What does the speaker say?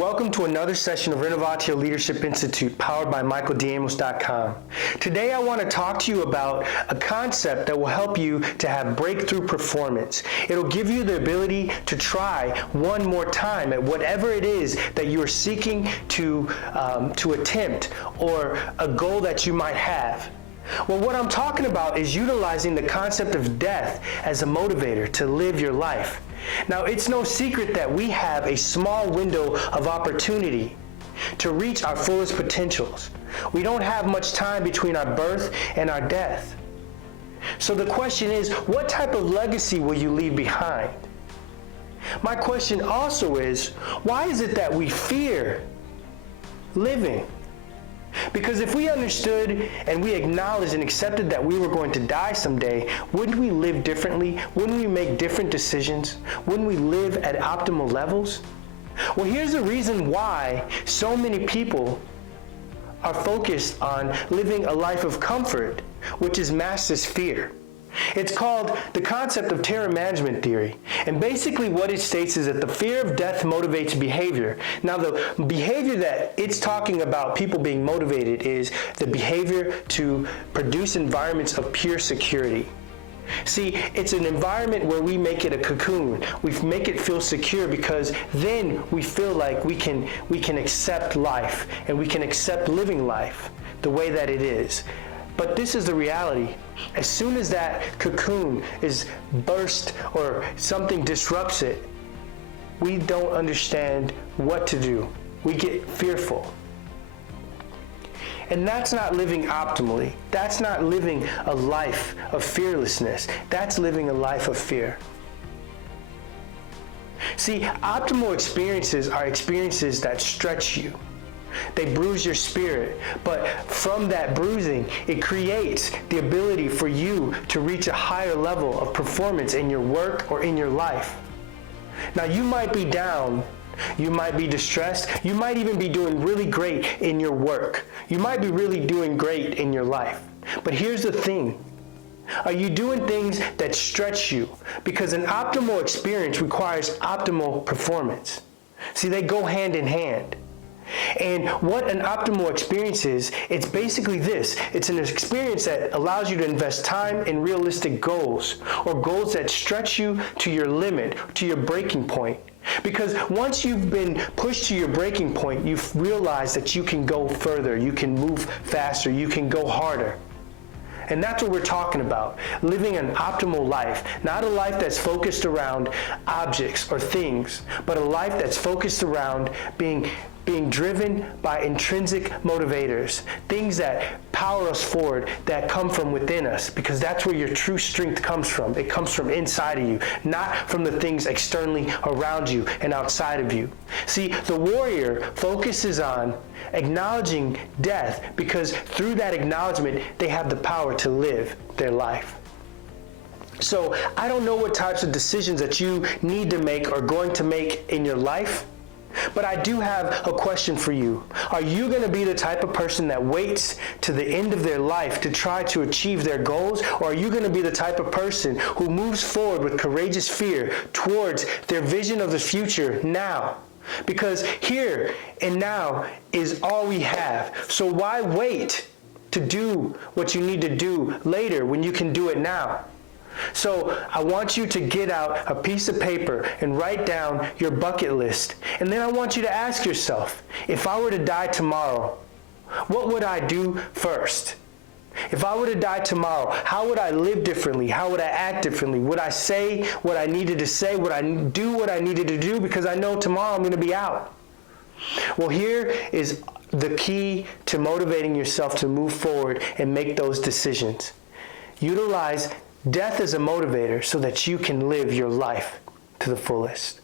Welcome to another session of Renovatio Leadership Institute powered by michaeldiamos.com. Today I want to talk to you about a concept that will help you to have breakthrough performance. It'll give you the ability to try one more time at whatever it is that you are seeking to attempt, or a goal that you might have. Well, what I'm talking about is utilizing the concept of death as a motivator to live your life. Now, it's no secret that we have a small window of opportunity to reach our fullest potentials. We don't have much time between our birth and our death. So the question is, what type of legacy will you leave behind? My question also is, why is it that we fear living? Because if we understood and we acknowledged and accepted that we were going to die someday, wouldn't we live differently? Wouldn't we make different decisions? Wouldn't we live at optimal levels? Well, here's the reason why so many people are focused on living a life of comfort, which is masked as fear. It's called the concept of terror management theory. And basically what it states is that the fear of death motivates behavior. Now, the behavior that it's talking about people being motivated is the behavior to produce environments of pure security. See, it's an environment where we make it a cocoon. We make it feel secure because then we feel like we can accept life and we can accept living life the way that it is. But this is the reality. As soon as that cocoon is burst or something disrupts it, we don't understand what to do. We get fearful. And that's not living optimally. That's not living a life of fearlessness. That's living a life of fear. See, optimal experiences are experiences that stretch you. They bruise your spirit, but from that bruising, it creates the ability for you to reach a higher level of performance in your work or in your life. Now, you might be down, you might be distressed, you might even be doing really great in your work. You might be really doing great in your life. But here's the thing. Are you doing things that stretch you? Because an optimal experience requires optimal performance. See, they go hand in hand. And what an optimal experience is, it's basically this. It's an experience that allows you to invest time in realistic goals, or goals that stretch you to your limit, to your breaking point. Because once you've been pushed to your breaking point, you've realized that you can go further, you can move faster, you can go harder. And that's what we're talking about, living an optimal life, not a life that's focused around objects or things, but a life that's focused around being driven by intrinsic motivators, things that power us forward, that come from within us, because that's where your true strength comes from. It comes from inside of you, not from the things externally around you and outside of you. See, the warrior focuses on acknowledging death because through that acknowledgement, they have the power to live their life. So I don't know what types of decisions that you need to make or going to make in your life, but I do have a question for you. Are you going to be the type of person that waits to the end of their life to try to achieve their goals? Or are you going to be the type of person who moves forward with courageous fear towards their vision of the future now? Because here and now is all we have. So why wait to do what you need to do later when you can do it now? So I want you to get out a piece of paper and write down your bucket list. And then I want you to ask yourself, if I were to die tomorrow, what would I do first? If I were to die tomorrow, how would I live differently? How would I act differently? Would I say what I needed to say? Would I do what I needed to do? Because I know tomorrow I'm going to be out. Well, here is the key to motivating yourself to move forward and make those decisions. Utilize death as a motivator so that you can live your life to the fullest.